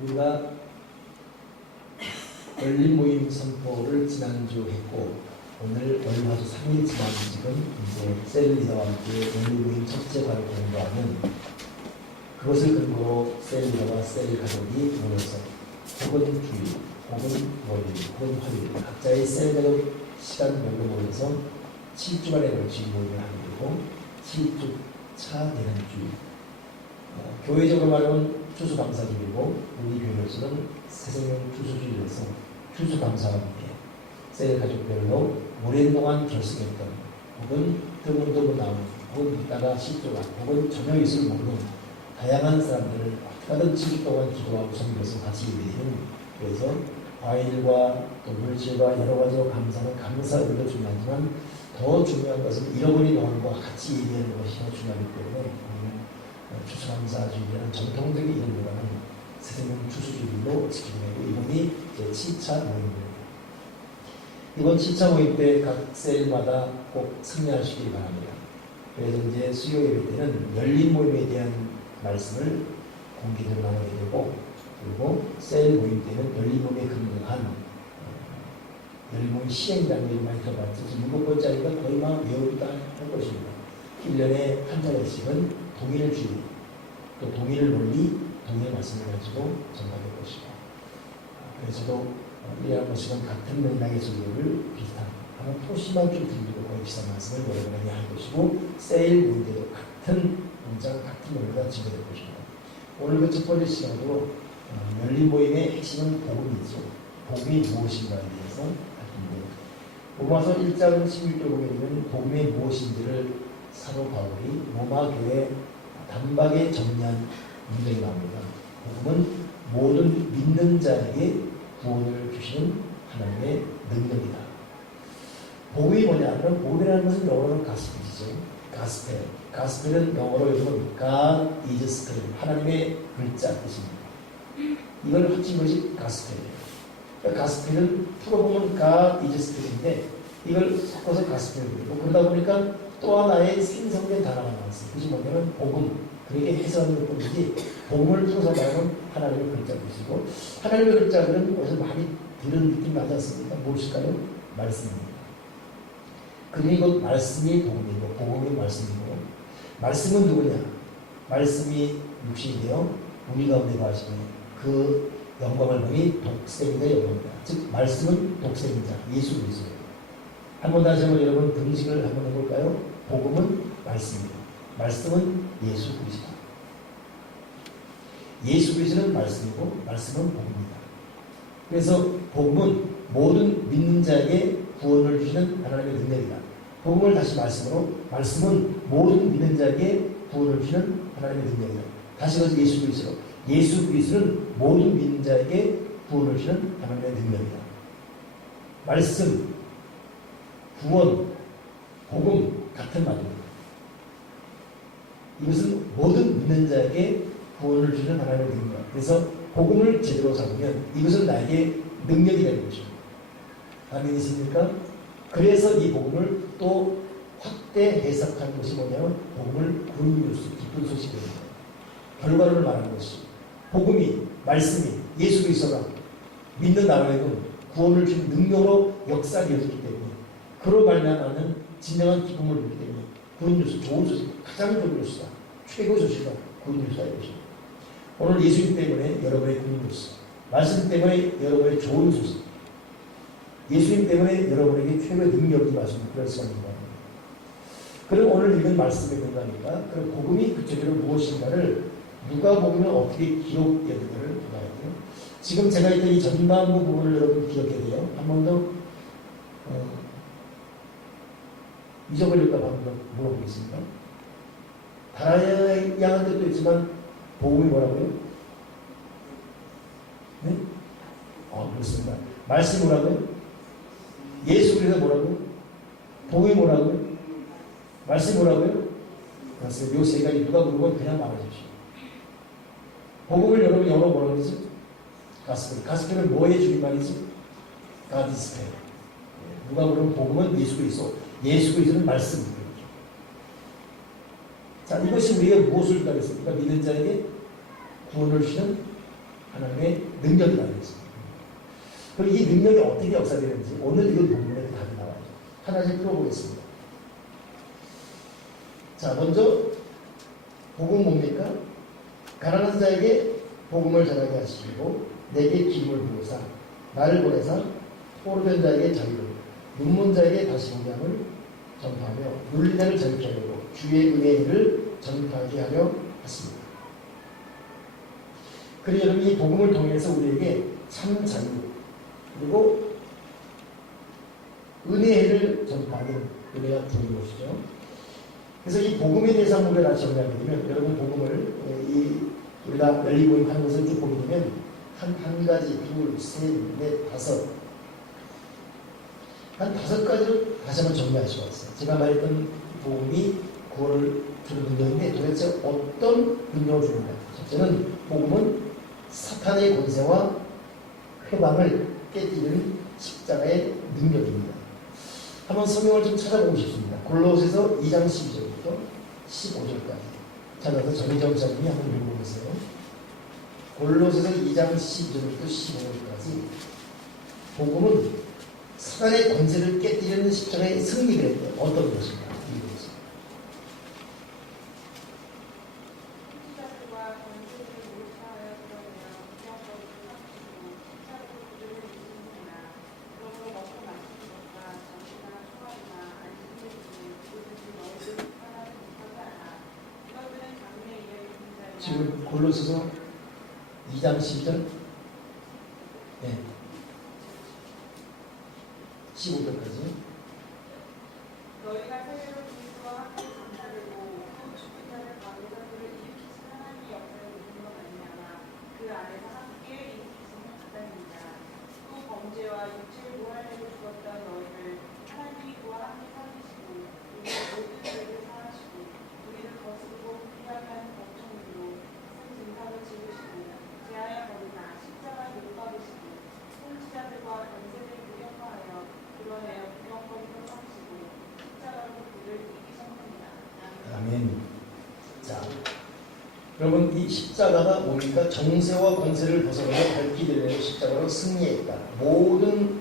우리가 열린 모임 선포를 지난주 했고, 오늘 월화수 3일 지난 지금 이제 셀 리더와 함께 열린 모임 첫째 과를 공부하는, 그것을 근거로 셀 리더와 셀 가족이 모여서 혹은 주일, 혹은 월요일, 혹은 화요일 각자의 셀 가족 시간별로 모여서 7주간에 걸친 모임을 하게 되고, 7주차 되는 주일, 교회적으로 말하면 추수감사주일이고, 우리 교회로서는 새생명 추수주일에서 추수감사와 함께 셀 가족별로 오랜 동안 결석했던, 혹은 드문드문 나오는, 혹은 이따가 10주간, 혹은 저녁 예수를 먹는 다양한 사람들을 어떻게든 7주 동안 기도하고 섬겨서 같이 예배드리는, 그래서 과일과 또 물질과 여러 가지로 감사는 감사 의미도 중요하지만 더 중요한 것은 잃어버린 영혼과 같이 예배하는 것이 더 중요하기 때문에 추수감사주일이라는 전통적인 이름보다는 새생명 추수주일로 지키고 있고, 이번이 이제 7차 모임입니다. 이번 7차 모임 때 각 셀마다 꼭 참여하시기 바랍니다. 그래서 이제 수요 예배 때는 열린 모임에 대한 말씀을 공개적으로 나누게 되고, 그리고 셀 모임 때는 열린 모임에 근거한 열린 모임 시행이라는 얘기를 많이 들어봤죠. 7번째니까 거의 막 외우기도 할 것입니다. 1년에 한 자리씩은 동일 주일, 또 동일 논리, 동일 말씀을 가지고 전달할 것이고, 그래서도 1년에 한 번씩은 같은 맥락의 설교를 비슷한, 아마 토시만 좀 들리고 거의 비슷한 말씀을 여러 번에 할 것이고, 세일 문제도 같은 문장, 같은 논리가 진행될 것입니다. 오늘 그 첫 번째 시간으로 열린 모임의 핵심은 복음이죠. 복음이 무엇인가에 대해서 할 텐데, 로마서 1장 16절 보게 되면 복음이 무엇인지를 사도 바울이 로마 교회 단박에 정리한 문장이 나옵니다. 복음은 모든 믿는 자에게 구원을 주시는 하나님의 능력이다. 복음이 뭐냐면, 복음이라는 것은 영어로는 가스펠이죠. 가스펠. 가스펠은 영어로 요즘은 God is Spirit, 하나님의 글자 뜻입니다. 이걸 합친 것이 가스펠이에요. 그러니까 가스펠은 풀어보면 God is Spirit인데 이걸 섞어서 가스펠이고, 그러다 보니까 또 하나의 생성된 단어가 나왔어요. 그것이 뭐냐면 복음. 그렇게 해석하는 것뿐이지, 복음을 풀어서 말하면 하나님의 글자 뜻이고, 하나님의 글자는 어디서 많이 들은 느낌 나지 않습니까? 무엇일까요? 말씀입니다. 그리고 말씀이 복음이고, 복음이 말씀이고, 말씀은 누구냐? 말씀이 육신이 되어 우리 가운데 거하시니 그 영광을 보니 독생자 영광이다. 즉 말씀은 독생자 예수 그리스도예요. 한번 다시 한번 여러분 등식을 한번 해볼까요? 복음은 말씀입니다. 말씀은 예수 그리스도. 예수 그리스도는 말씀이고, 말씀은 복음입니다. 그래서 복음은 모든 믿는 자에게 구원을 주시는 하나님의 능력이다. 복음을 다시 말씀으로, 말씀은 모든 믿는 자에게 구원을 주시는 하나님의 능력이다. 다시 가서 예수 그리스도. 예수 그리스도는 모든 믿는 자에게 구원을 주시는 하나님의 능력이다. 말씀, 구원, 복음 같은 말입니다. 이것은 모든 믿는 자에게 구원을 주는 하나님의 능력이다. 그래서 복음을 제대로 잡으면 이것은 나에게 능력이 되는 것입니다. 아멘 이십니까? 그래서 이 복음을 또 확대 해석한 것이 뭐냐면, 복음을 굿뉴스, 기쁜 소식입니다. 결과를 말하는 것이, 복음이, 말씀이, 예수 그리스도가 믿는 나라에는 구원을 주는 능력으로 역사되었기 때문에, 그로 말미암아는 진정한 기쁨을 누리기 때문에 굿뉴스, 좋은 소식, 가장 좋은 뉴스다, 최고 소식이다, 굿뉴스다 이것입니다. 오늘 예수님 때문에 여러분의 굿뉴스, 말씀 때문에 여러분의 좋은 소식, 예수님 때문에 여러분에게 최고의 능력이 말씀을 그럴 수가 있는 겁니다. 그럼 오늘 읽은 말씀의 근거니까, 그럼 복음이 구체적으로 무엇인가를, 누가 복음을 어떻게 기록되는가를 봐야 돼요. 지금 제가 했던 이 전반부 부분을 여러분 기억해야 돼요. 한 번 더 잊어버릴까 봐 한번 물어보겠습니다. 다양한 뜻도 있지만 복음이 뭐라고요? 네? 그렇습니다. 말씀이 뭐라고요? 예수 그리스도 뭐라고요? 복음이 뭐라고요? 말씀이 뭐라고요? 그렇습니다. 요 세 가지 누가 물어보면 그냥 말해주십시오. 복음을 여러분 영어로 뭐라고 그러죠? 가스펠. 가스펠은 뭐의 줄임말이죠? God is Spirit. 누가 물으면 복음은 예수 그리스도. 예수 그리스도는 말씀입니다. 자, 이것이 우리가 무엇을 가르쳤습니까? 믿는 자에게 구원을 주시는 하나님의 능력이 달려있습니다. 그럼 이 능력이 어떻게 역사되는지 오늘 이 본문에 답이 나와요. 하나씩 풀어보겠습니다. 자, 먼저 복음은 뭡니까? 가난한 자에게 복음을 전하게 하시고 내게 기름을 부으사 나를 보내사 포로된 자에게 자유를 눈먼 자에게 다시 보장을 전파하며 눌린 자를 자유케 하려고 주의 은혜의 일을 전파하게 하려 했습니다. 그리고 여러분 이 복음을 통해서 우리에게 참 자유 그리고 은혜의 일을 전파하는 은혜가 부은 것이죠. 그래서 이 복음에 대해서 한번 우리가 정리하게 되면 여러분 복음을 우리가 열리고 있는 것을 쭉 보게 되면 한 가지, 둘, 셋, 넷, 다섯 한 5가지로 다시 한번 정리할 수가 있어요. 제가 말했던 복음이 구원을 주는 능력인데 도대체 어떤 능력을 주는가? 첫째는 복음은 사탄의 권세와 회방을 깨뜨리는 십자가의 능력입니다. 한번 성경을 좀 찾아보고 싶습니다. 골로새서 2장 12절부터 15절까지 찾아서 정의정 목사님이 한번 읽어보세요. 골로새서 2장 12절부터 15절까지 복음은 사단의 권세를 깨뜨리는 십자가의 승리가 있는데 어떤 것인가 읽어보세요. 지금 골로새서 2장 12절 15절까지 너희가 세례로 그리스도와 함께 장사되고 또 죽은 자를 가운데서 그를 일으키신 하나님의 역사를 믿는 것 아니냐나 그 안에서 함께 일으키시는 하나님이다. 또 범죄와 육체를 모하려고 죽었던 너희를 하나님이 그와 함께 살리시고 우리의 모든 죄를 사하시고 우리를 거스르고 불의하게 하는 법정으로 쓴 증상을 지우시고 제하여 버리나 십자가에 못 박으시고 통치자들과 권세를 무력화하여 그러하여 부정거리로 삼으시고 십자가로 그를 이기셨느니라. 아멘. 자, 여러분 이 십자가가 뭡니까? 정세와 권세를 벗어나며 밝히 드러내는 십자가로 승리했다. 모든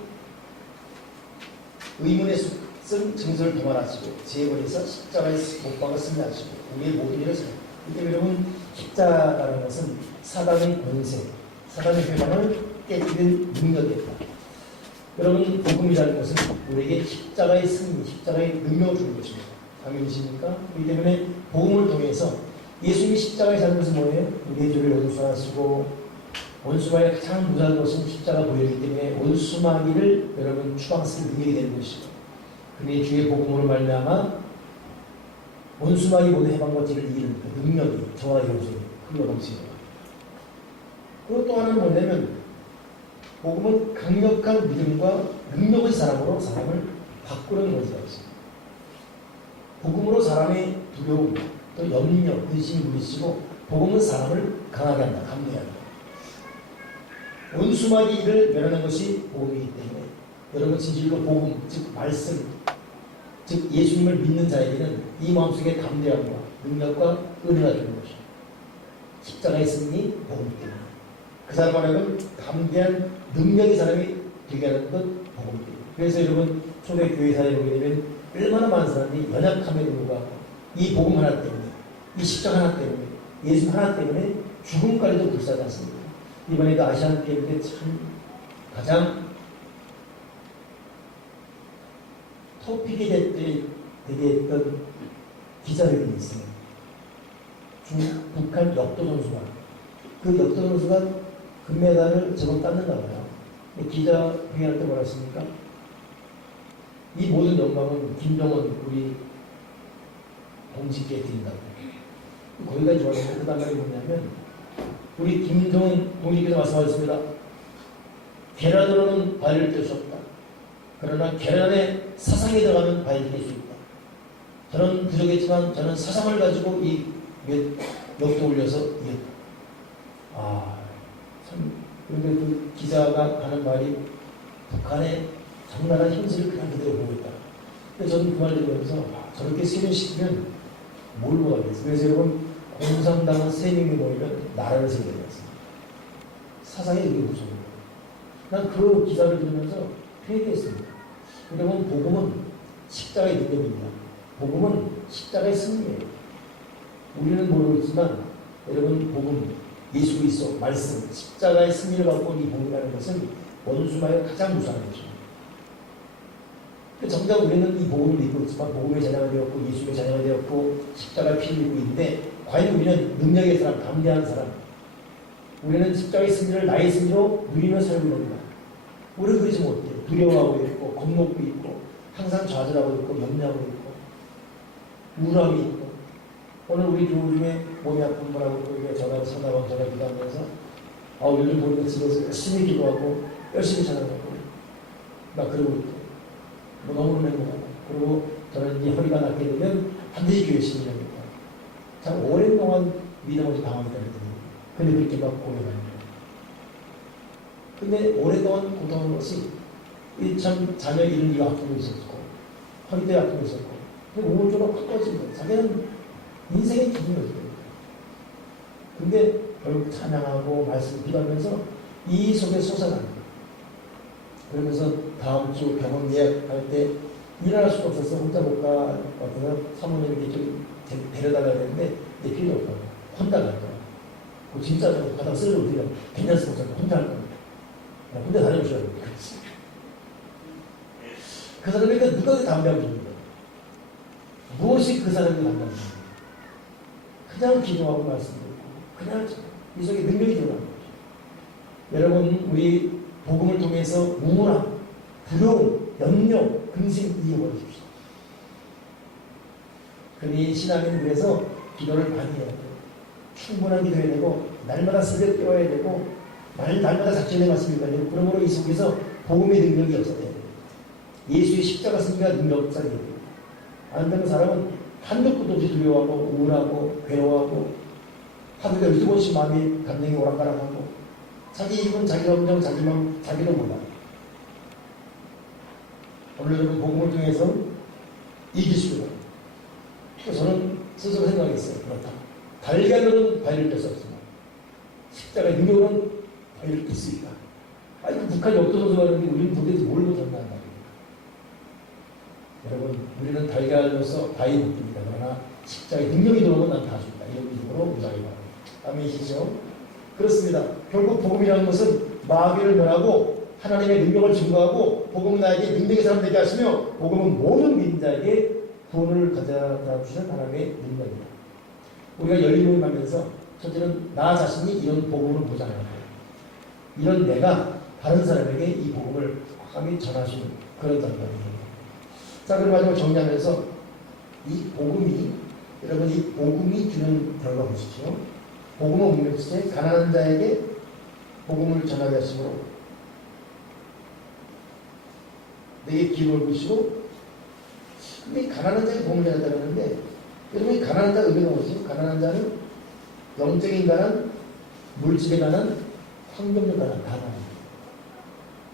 의문의 숲은 증서를 도말하시고 제버려서 십자가의 못박아 승리하시고 우리의 모든 일을 살렸다. 이 때문에 여러분 십자가라는 것은 사단의 권세, 사단의 회방을 깨뜨리는 능력이었다. 여러분 복음이라는 것은 우리에게 십자가의 승리, 십자가의 능력을 주는 것입니다. 아멘이십니까? 그렇기 때문에 복음을 통해서 예수님이 십자가에 사는 것은 뭐예요? 우리의 죄를 용서하시고 원수마귀가 가장 무서운 것은 십자가 보혈이기 때문에 원수마귀를 여러분 추방시킬 능력이 되는 것이고 그의 주의 복음으로 말미암아 원수마귀 모든 해방과 죄를 이기는 그 능력이 저와 여러분에게 흘러넘칩니다. 그리고 또 하나는 뭐냐면 복음은 강력한 믿음과 능력의 사람으로 사람을 바꾸는 권세가 있습니다. 복음으로 사람의 두려움, 또 염려, 근심이 물리치고 복음은 사람을 강하게 한다, 감내게 한다. 원수마귀를 멸하는 것이 복음이기 때문에 여러분 진실로 복음, 즉 말씀, 즉 예수님을 믿는 자에게는 이 마음속에 감대함과 능력과 은혜가 되는 것입니다. 십자가의 승리, 복음 때문에 그 사람 안에는 담대한 능력의 사람이 되게 하는 것 복음입니다. 그래서 여러분 초대교회사에 보게 되면 얼마나 많은 사람들이 연약함에도 불구하고 이 복음 하나 때문에 이 십자가 하나 때문에 예수 하나 때문에 죽음까지도 불사하지 않습니다. 이번에도 아시안 게임 때 참 가장 토픽이 되게 했던 기자회견이 있습니다. 북한 역도 선수가 그 역도 선수가 금메달을 저번 땄는가 봐요. 기자회견할 때 뭐라 했습니까? 이 모든 영광은 김정은 우리 동지께 드린다고. 거기까지 좋았는데 그 다음 말이 뭐냐면 우리 김정은 동지께서 말씀하셨습니다. 계란으로는 바위를 뗄 수 없다. 그러나 계란에 사상이 들어가면 바위를 뗄 수 있다. 저는 부족했지만 저는 사상을 가지고 이 역도 올려서 이겼다. 참 그런데 그 기자가 하는 말이 북한의 적나라한 현실을 그냥 그대로 보고 있다. 근데 저는 그 말 들으면서 저렇게 세뇌시키면 뭘 보겠어요. 그래서 여러분 공산당은 3명이 모이면 나라를 세우게 되었습니다. 사상의 의미 무서워요. 난 그 기사를 들으면서 회개했습니다. 여러분, 복음은 십자가의 능력입니다. 복음은 십자가의 승리예요. 우리는 모르고 있지만 여러분, 복음, 예수 그리스도 말씀, 십자가의 승리를 갖고 이 복음이라는 것은 원수마의 가장 무서운 것입니다. 정작 우리는 이 복음을 믿고 있지만 복음의 자녀가 되었고 예수의 자녀가 되었고 십자가를 피 흘리고 있는데 과연 우리는 능력의 사람, 담대한 사람, 우리는 십자가의 승리를 나의 승리로 누리며 살고 있는가? 우리는 그러지 못해요. 두려워하고 있고 겁먹고 있고 항상 좌절하고 있고 염려하고 있고 우울함이 있고 오늘 우리 교우 중에 몸이 아픈 분하고 우리가 전화 기도하면서 요즘 보니까 집에서 열심히 기도하고 열심히 찬양하고 막 그러고 있고 너무 행복하고 그리고 저는 이 허리가 낫게 되면 반드시 교회 신입니다. 참 오랫동안 믿음 없이 방황했다 그랬더니 근데 그렇게 막 고민합니다. 근데 오랫동안 고통한 것이 참 자녀 이런 일을 아프고 있었고 허리도 아프고 있었고 우울증으로 확 꺼진 거예요. 자기는 인생의 기준이었어요. 근데 결국 찬양하고 말씀 기도하면서 이 속에 솟아납니다. 그러면서 다음 주 병원 예약할 때 일어날 수가 없어서 혼자 못 갈 것 같아서 사모님에게 좀 데려다가야 되는데 내 필요 없다고 혼자 갈 거야. 그 진짜 좀 바닥 쓰러져 우리가 괜찮습니다. 혼자 할 겁니다. 혼자 다녀오셔야 됩니다. 그 사람에게 누가 담배하고 있는 거예요? 무엇이 그 사람에게 담배하고 있는 거예요? 그냥 기도하고 말씀드리고 그냥 이 속에 능력이 들어가는 거죠. 여러분, 우리 복음을 통해서 우울함, 두려움, 염려, 근심 이겨버리십시오. 그러니 신앙인은 그래서 기도를 많이 해야 돼요. 충분한 기도해야 되고 날마다 새벽 깨워야 되고 날마다 작전의 말씀을 읽어야 되고 그러므로 이 속에서 복음의 능력이 없어야 돼요. 예수의 십자가 승리가 능력자가 돼요. 안 되는 사람은 한도 끝도 없이 두려워하고 우울하고 괴로워하고 하루에 12번씩 마음이 감정이 오락가락하고 자기 입은 자기 감정, 자기 마음, 자기도 몰라. 오늘 여러분 복음을 통해서 이길 수 있어요. 저는 스스로 생각했어요. 그렇다. 달걀로는 바위를 뺄 수 없지만 십자가의 능력으로는 바위를 뺄 수 있다. 아니, 그 북한이 어떠서 하는데 우리는 도대체 뭘 못한다는 말입니까? 여러분, 우리는 달걀로서 바위 못 듭니다. 그러나 십자가의 능력이 들어오면 난 다 준다. 이런 믿음으로 무장하기 바랍니다. 아멘이시죠? 그렇습니다. 결국 복음이라는 것은 마귀를 멸하고 하나님의 능력을 증거하고 복음은 나에게 능력의 사람 되게 하시며 복음은 모든 민자에게 구원을 가져다 주신 하나님의 능력입니다. 우리가 열림을 하면서 첫째는 나 자신이 이런 복음을 보장해야 돼요. 이런 내가 다른 사람에게 이 복음을 확실히 전하시는 그런 단계입니다. 자, 그럼 마지막으로 정리하면서 이 복음이 여러분 이 복음이 주는 결과 보시죠. 복음은 우리로서의 가난한 자에게 복음을 전하게 하시므로 내게 기름을 부으시고 근데 가난한 자에게 복음을 전한다고 하는데 여러분 이 가난한 자가 의미가 뭐지? 가난한 자는 영적인 가난, 물질의 가난, 환경적 가난 다 가난.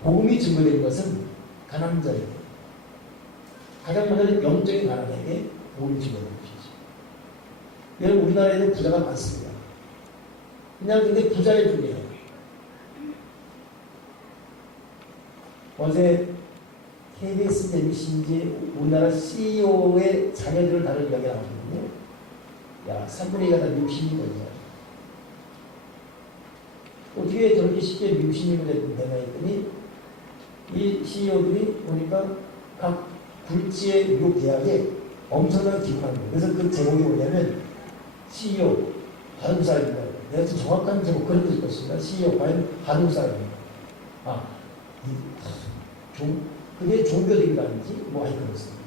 복음이 증거되는 것은 가난한 자에게 가장 먼저는 영적인 가난에게 복음이 증거되는 것이죠. 여러분 우리나라에는 부자가 많습니다. 그냥 근데 부자일 뿐이에요. 어제 KBS MBC인지 우리나라 CEO의 자녀들을 다룬 이야기가 나오거든요. 야, 3분의 2가 다 미국 시민이거든요. 어떻게 저렇게 쉽게 미국 시민이 되나 했더니 이 CEO들이 보니까 각 굴지의 미국 대학에 엄청난 기부를 하는 거예요. 그래서 그 제목이 뭐냐면 CEO 한국 사람입니다. 내가 좀 정확한 제목 그런 뜻일 것입니다. CEO 과연 한국 사람입니다. 그게 종교적인 거 아닌지 뭐 하여튼 그렇습니다.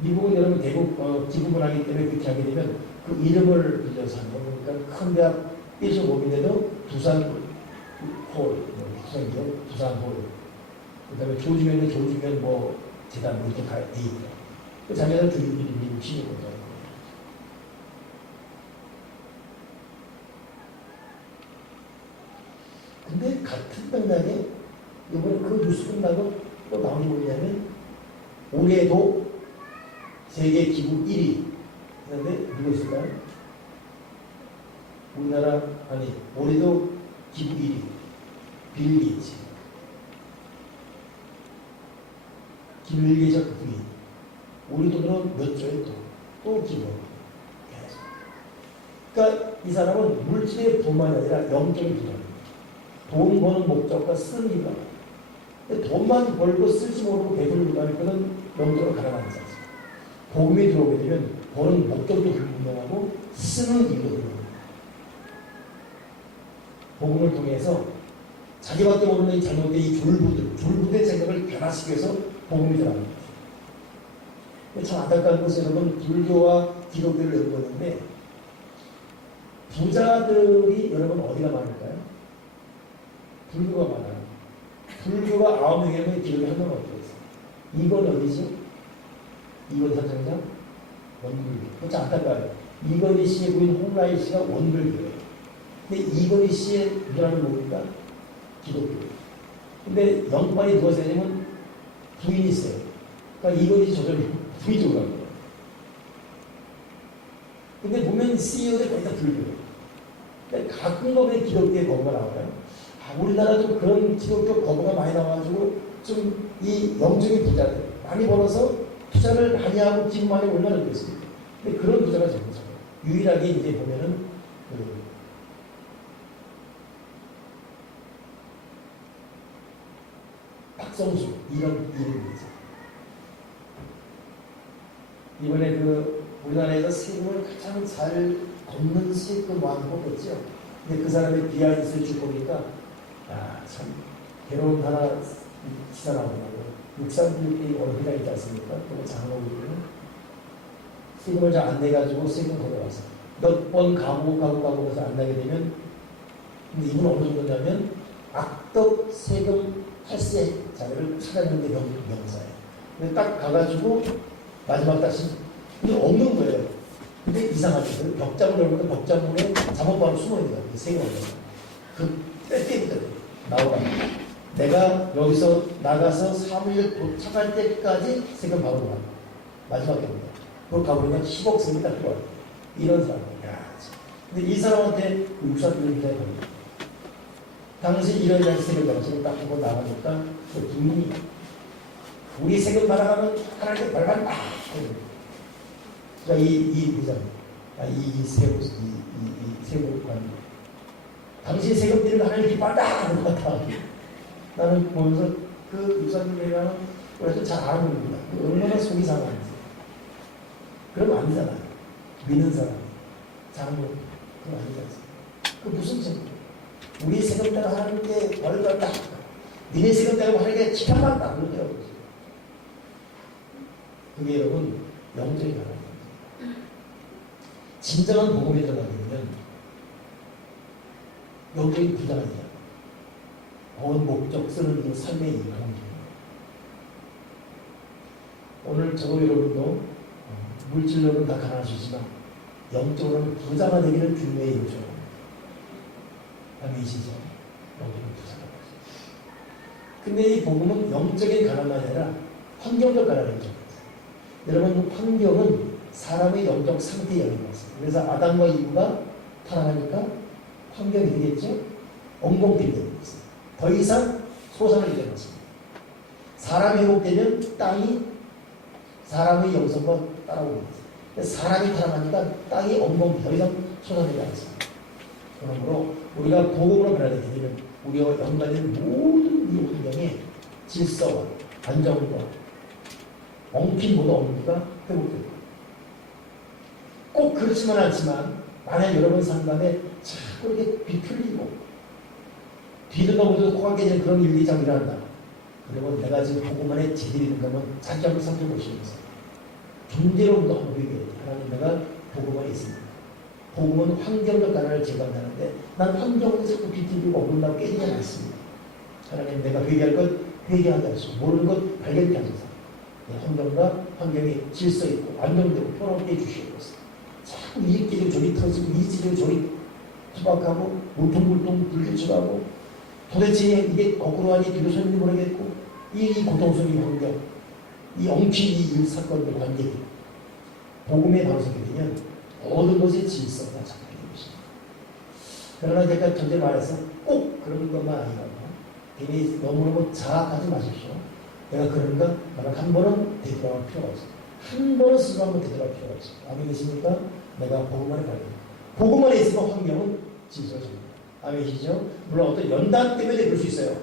미국은 여러분 대북 기부를 하기 때문에 그렇게 하게 되면 그 이름을 빌려서 하는 거예요. 그러니까 큰 대학 1.5인데도 두산홀, 두산홀, 그 다음에 조주면 뭐 재단 뭐 이렇게 다 돼 있고 그 자녀는 주인들이 미국 시민입니다. 근데 같은 맥락에 이번에 그 뉴스 끝나고 또 나온 게 뭐냐면 올해도 세계 기부 1위 그런데 누구 있을까요? 우리나라 아니 올해도 기부 1위 빌 게이츠 기부 1위죠. 그분이 우리 돈으로 몇 조에 또 기부하고 계속. 그러니까 이 사람은 물질의 부만이 아니라 영적인 부자입니다. 돈 버는 목적과 쓰는 이유가 돈만 벌고 쓸지 모르고 배불리고 다닐 거는 영적으로 가난한 자죠. 복음이 들어오게 되면 버는 목적도 불분명하고 쓰는 이유도 불분명합니다. 복음을 통해서 자기밖에 모르는 이 잘못된 이 졸부된 생각을 변화시키기 위해서 복음이 들어갑니다. 참 안타까운 것은 여러분 불교와 기독교를 연구했는데 부자들이 여러분 어디가 많을까요? 불교가 많아요. 불교가 9명이면 기독교 1명 어떻게 있어요? 이건 어디죠? 이건 사장자? 원불교. 그렇지 안타까워요. 이건희 씨의 부인 홍라희 씨가 원불교예요. 근데 이건희 씨의 누나는 뭡니까? 기독교. 근데 영빨이 누가 세냐면 부인이 있어요. 그러니까 이건희 조절이 부인적으로 합니다. 근데 보면 CEO들 거의 다 불교예요. 근데 가끔 거기에 기독교의 거부가 나와요. 우리나라도 그런 기독교 거부가 많이 나와가지고 좀 이 영적인 부자들 많이 벌어서 투자를 많이 하고 기부 많이 얼마나 됐습니까? 근데 그런 부자가 제일 적어요. 유일하게 이제 보면은 박성수 이런 이름이 있죠. 이번에 우리나라에서 세금을 가장 잘 걷는 세금왕을 뽑았죠. 근데 그 사람의 비하인드를 쭉 보니까 참 괴로운 하나 기사 나오더라고요. 육상교육이 어느 회장 있지 않습니까? 그거 장로교는 세금을 잘 안 내가지고 세금 걷어와서 몇 번 가고 해서 안 나게 되면 근데 이분 어느 정도냐면 악덕 세금 탈세 자료를 찾아내는 게 명사예요. 근데 딱 가가지고 마지막 다시 근데 없는 거예요. 근데 이상하죠. 벽장을 열면 벽장문에 잠옷바로 숨어있는 거예요. 세금 없는 거. 그 때부터 나오라. 내가 여기서 나가서 사무실 도착할 때까지 세금 바로 나와. 마지막 때입니다. 그걸 가보니까 10억 세금이 딱 들어와요. 이런 사람. 야, 근데 이 사람한테 육사비를 기다려 버립니다. 당시 이런 세금 당신을 딱 보고 나가니까 그 분이 우리 세금 받아가면 하나님께 벌만 딱 그러니까 이 부장, 이 세금관 당신 세금 때문에 하나님 기뻐한다 그런 것 같아. 나는 보면서 그 육사님이라는 그래서 잘 아는 겁니다. 얼마나 속이 상하는지. 그러면 안 되잖아요. 믿는 사람, 장로 그럼 안 되지. 그 무슨 책임? 우리 세금 때문에 하나님께 벌을 받다. 니네 세금 때문에 하나님께 지켜받다. 그런 거라고 그러죠. 그게 여러분 영적인 하나님. 진정한 복음에 들어가면 영적인 부자가 아니야. 온 목적 쓰는 이 삶의 이유가 오늘 저도 여러분도 물질로는 다 가난할 수 있지만 영적으로는 부자가 되기를 주님의 이름으로 축원합니다. 아멘이시죠? 영적인 부자가 되죠. 근데 이 복음은 영적인 가난이 아니라 환경적 가난이죠. 여러분 환경은 사람의 영적 상태에 영향을 받습니다. 그래서 아담과 이브가 타락하니까 환경이 되겠죠? 엉겅퀴이 되겠습니다. 더 이상 소상을 이제 않습니다. 사람이 회복되면 땅이 사람의 영성과 따라옵니다. 사람이 타락하니까 땅이 엉겅퀴 더 이상 소상되지 않습니다. 그러므로 우리가 복음으로 변화되게 되면 우리와 연관된 모든 이 환경의 질서와 안정과 엉킨 모든 엉키가 회복됩니다. 꼭 그렇지만 않지만 만약 여러분 상담에 자꾸 이렇게 비틀리고 뒤돌아보면서 코가 깨지는 그런 일이 자꾸 일어난다. 그러면 내가 지금 복음 안에 제대로 있는가 하면 자기 한번 살펴보시면서 존재로부터 한번 얘기해요. 하나님 내가 복음 안에 있습니다. 복음은 환경적 가난을 제거한다는데 난 환경을 자꾸 비틀리고 어긋나고 깨지지 않습니다. 하나님 내가 회개할 것 회개하게 하시고 모르는 것 발견케 하소서. 환경과 환경이 질서 있고 안정되고 평화롭게 해주시옵소서. 자꾸 이 길을 저리 터지고 이 길을 저리 투박하고 울퉁불퉁 불규칙하고 도대체 이게 거꾸로 하니 뒤로 서는지 모르겠고 이 고통스러운 환경 이 엉킨 이 사건들 관계들 복음의 방송이 되면 모든 것의 질서가 잡히게 되는 것입니다. 그러나 제가 전에 말해서 꼭 그런 것만 아니라고. 괜히 너무너무 자학하지 마십시오. 내가 그런가? 나는 한 번은 되돌아갈 필요가 없어. 한 번은 스스로 한번 되돌아갈 필요가 없어. 아멘 계십니까? 내가 복음만에 가야 돼. 복음만에 있으면 환경은 질서집니다. 아멘이시죠? 물론 어떤 연단 때문에 그럴 수 있어요.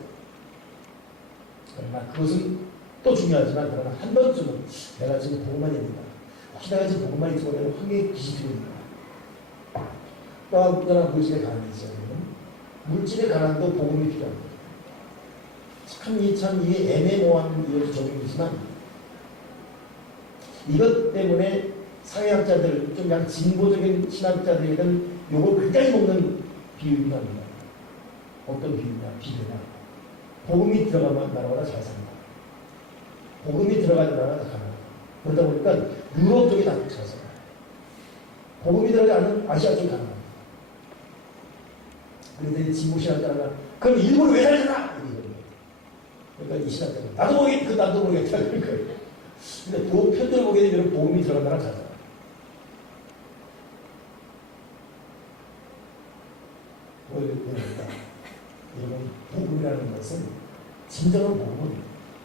그러나 그것은 또 중요하지만 그러나 한 번쯤은 내가 지금 복음만이 있는가? 혹시 내가 지금 복음만이 있고 내가 환경에 빛이 들어있는가? 또 하나 물질의 가난이 있어요. 물질의 가난도 복음이 필요합니다. 참 이게 애매모호한 이런 적용이지만 이것 때문에 사회학자들, 좀 양 진보적인 신학자들에게는 요걸 굉장히 먹는 비유가 합니다. 어떤 비유냐, 비유냐. 복음이 들어가면 나라보다 잘 산다. 복음이 들어가는 나라가 가난하다. 그러다 보니까 유럽 쪽이 다 잘 살아요. 복음이 들어가지 않는 아시아 쪽이 가난하다. 그런데 진보 신학자가 그럼 일본은 왜 잘 살아? 그러니까 이 신학자가 나도 모르겠다, 나도 모르겠다. 그런 거예요. 근데 그 편들을 보게 되면 복음이 들어간 나라 잘 살아. 그러니까 여러분 복음이라는 것은 진정한 복음은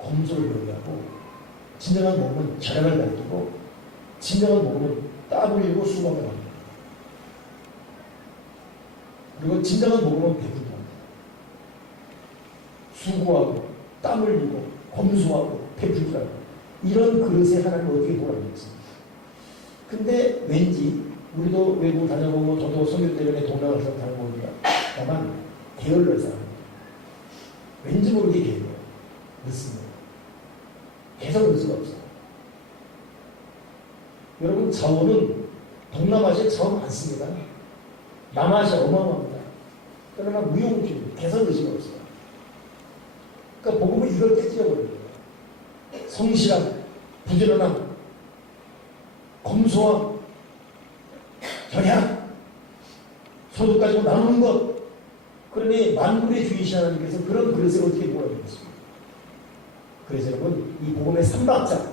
검소를 요구하고 진정한 복음은 절약을 가르치고 진정한 복음은 땀 흘리고 수고하는 겁니다. 그리고 진정한 복음은 베풀고 수고하고 땀 흘리고 검소하고 베풀고 이런 그릇에 하나님 어떻게 보라고 했습니다. 근데 왠지 우리도 외국 다녀보고 저도 성교 때문에 동남아시아 다녀보니까 다만 게을러 사람입니다. 왠지 모르게 게을러요. 늦습니다. 계속 늦을 수가 없어요. 여러분 자원은 동남아시아에 자원 많습니다. 남아시아 어마어마합니다. 그러나 무용주의 계속 늦을 수가 없어요. 그러니까 복음은 이걸 깨뜨려버려요. 성실함, 부지런함, 검소함, 절약, 소득 가지고 나누는 것. 그러니 만물의 주이신 하나님께서 그런 그릇을 어떻게 몰아주겠습니까? 그래서 여러분 이 복음의 삼박자,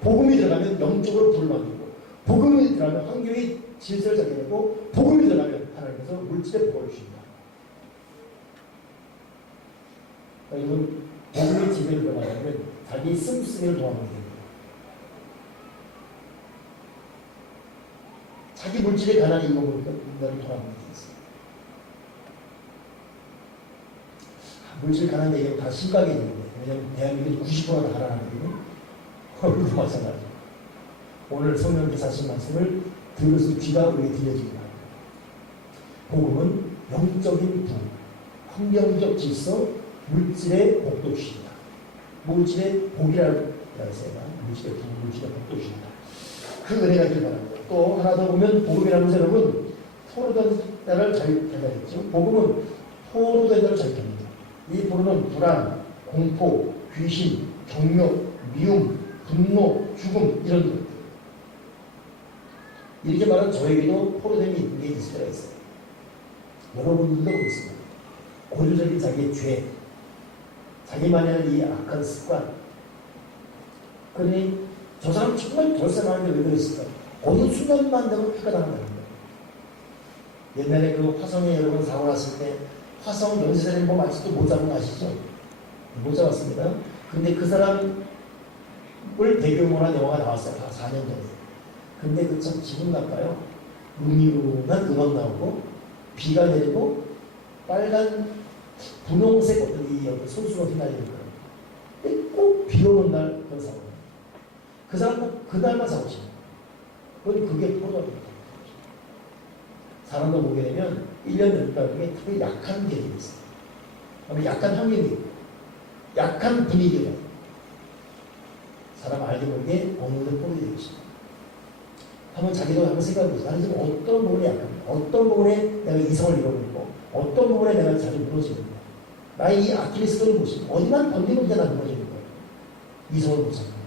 복음이 들어가면 영적으로 불을 만들고 복음이 들어가면 환경이 질서를 잡게 되고 복음이 들어가면 하나님께서 물질의 복을 주십니다. 그러니까 이건 복음의 지배를 들어가려면 자기 씀씀이를 도와가야 됩니다. 자기 물질의 가난이 이거보니까 인간을 돌아가게 되겠어요. 물질 가난 얘기는 다 심각해 되는데 왜냐하면 대한민국이 90%가 가난하거든요. 우리도 마찬가지죠. 오늘 성령 기사신 말씀을 들으면서 귀가 우리에게 들려집니다. 복음은 영적인 부, 환경적 질서, 물질의 복도 주십니다. 물질의 복이라고 해서 물질의 부, 물질의 복도 주십니다. 그 은혜가 있길 바랍니다. 또 하나 더 보면 복음이라는 것은 여러분 포로된 자를 자유하겠죠. 복음은 포로된 자를 자유합니다. 이 포로는 불안, 공포, 귀신, 경력, 미움, 분노, 죽음 이런 것들. 이렇게 말하면 저에게도 포로됨이 있는 게 있을 때가 있어요. 여러분들도 그렇습니다. 고유적인 자기의 죄, 자기만의 하는 이 악한 습관. 그러니 저 사람 정말 돌쇠만한데 왜 그랬을까? 어느 순간만 되면 피가 나는 거예요. 옛날에 그 화성에 여러분 사고 났을 때 화성 연쇄살인 뭐 아직도 못 잡은 거 아시죠? 못 잡았습니다. 근데 그 사람을 배경으로 한 영화가 나왔어요. 4년 전에. 근데 그 참 기분 나빠요. 음흉한 음악 나오고 비가 내리고 빨간 분홍색 어떤 이 손수가 휘날리는 거예요. 근데 꼭 비 오는 날 그런 사고. 그 사람은 그날만 사고 싶어요. 그게 포로입니다. 사람도 보게 되면 1년 연가 중에 특히 약한 계절이 있어요. 약한 환경이 있고 약한 분위기가 사람 알게 모르게 어느 정도 포로되어 있습니다. 한번 자기도 한번 생각해보세요. 나는 지금 어떤 부분에 약합니까? 어떤 부분에 내가 이성을 잃어버리고 어떤 부분에 내가 자주 무너지는 거야. 나의 이 아킬레스건을 보시고 어디만 건드리면 그냥 나 무너지는 거예요. 이성을 못 잡는 거예요.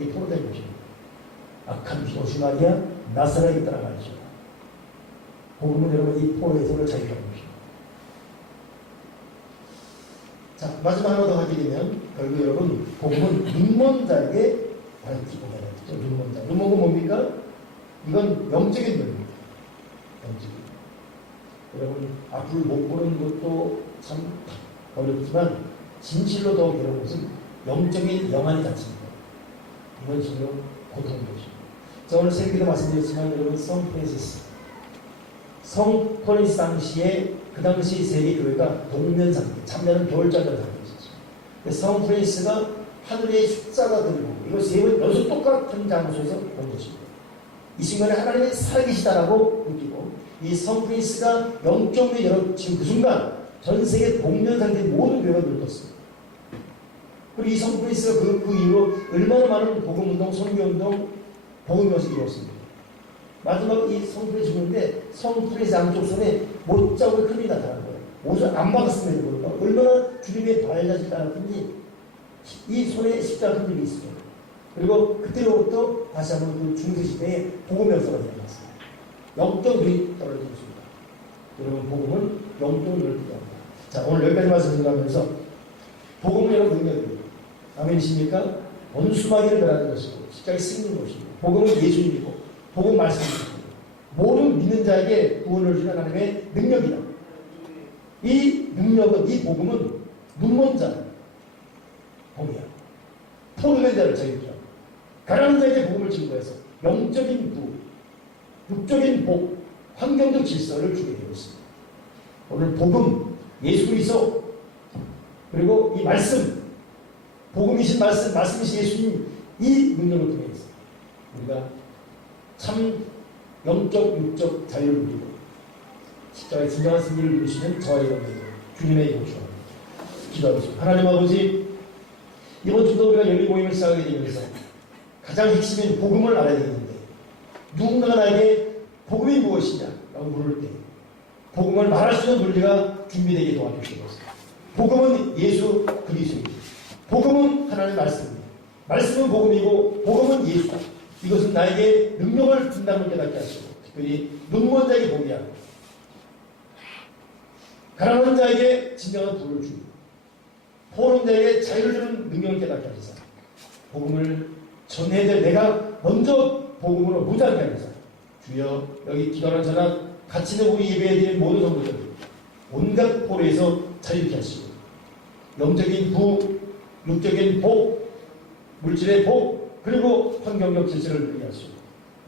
이게 포로된 것입니다. 악한 조심하기야 나사라 있다라 말이죠. 복음은 여러분 이 포로에서를 자유하는 것입니다. 자, 마지막 하나 더 하게 되면 결국 여러분 복음은 눈먼자에게 밝히고 말하죠. 눈먼자. 눈먼 건 뭡니까? 이건 영적인 눈입니다. 영적인. 여러분 앞을 못 보는 것도 참 어렵지만 진실로 더 괴로운 것은 영적인 영안이 닫힙니다. 이건 정말 고통인 것입니다. 자, 오늘 새벽에도 말씀드렸지만 여러분 성 프란시스 당시에 그 당시 세계 교회가 동면 상태, 참여는 겨울자전 상태였습니다. 성 프란시스가 하늘의 숫자가 들고 이거 세 번 연속 똑같은 장소에서 본 것입니다. 이 순간에 하나님이 살아계시다라고 느끼고 이 성 프란시스가 영적으로 열어 지금 그 순간 전 세계 동면 상태의 모든 교회가 늙었습니다. 그리고 이 성 프란시스가 그 이후로 얼마나 많은 복음운동, 선교운동, 복음것이 이루었습니다. 마지막 이 성 프란시스 죽는데 성 프란시스 안쪽 손에 못자국의 흠이 나타난 거예요. 옷을 안 박았음에도 불구하고 얼마나 주님의 발자취를 따랐든지 이 손에 십자가 흔들이 있어요. 그리고 그때로부터 다시 한번 그 중세시대에 복음 역사가 일어났습니다. 영적이 떨어지고 있습니다. 여러분 복음은 영적으로 필요합니다. 자, 오늘 여기까지 말씀드리면서 복음은 여러분 능력입니다. 아멘이십니까? 원수마귀를 멸하는 것이고 십자가에 쓰는 것이고 복음은 예수님이고 복음 말씀입니다. 모든 믿는 자에게 구원을 주는 하나님의 능력이다. 이 능력은 이 복음은 눈먼 자 복이야. 포로된 자를 자유케 하고 가난한 자에게 복음을 증거해서 영적인 부, 육적인 복, 환경적 질서를 주게 되어 있습니다. 오늘 복음, 예수 그리스도 그리고 이 말씀, 복음이신 말씀, 말씀이신 예수님 이 능력을 통해서 우리가 참 영적, 육적 자유를 누리고 십자가의 진정한 승리를 누리시는 저와 여러분들 주님의 이름으로 기도하겠습니다. 하나님 아버지, 이번 주도 우리가 예배 모임을 시작하게 되면서 가장 핵심인 복음을 알아야 되는데 누군가가 나에게 복음이 무엇이냐 라고 물을 때 복음을 말할 수 있는 논리가 준비되게 도와주시옵소서. 복음은 예수 그리스도입니다. 복음은 하나님의 말씀입니다. 말씀은 복음이고 복음은 예수. 이것은 나에게 능력을 준다는 깨닫게 하시고 특별히 눈먼 자에게 복이 하고 가난한 자에게 진정한 부를 주고 포로된 자에게 자유를 주는 능력을 깨닫게 하시사 복음을 전해야 될 내가 먼저 복음으로 무장하게 하시사 주여 여기 기도하는 자나 같이 있는 우리 예배에 드린 모든 성도들 온갖 포로에서 자유케 하시고 영적인 부, 육적인 복, 물질의 복 그리고 환경적 질서를 누리게 하시고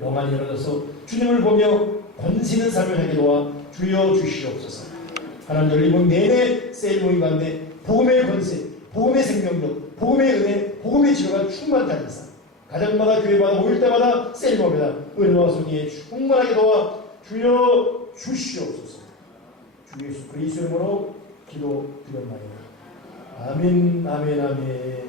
영안이 열어져서 주님을 보며 권세 있는 삶을 하게 도와 주여 주시옵소서. 하나님 열리면 내내 세일 모임 가운데 복음의 권세, 복음의 생명력, 복음의 은혜, 복음의 치료가 충만하게 하사 가정마다 교회마다 모일 때마다 세일 모임마다 은혜와 손이에 충만하게 도와 주여 주시옵소서. 주 예수 그리스도 이름으로 기도드렸나이다. 아멘, 아멘, 아멘.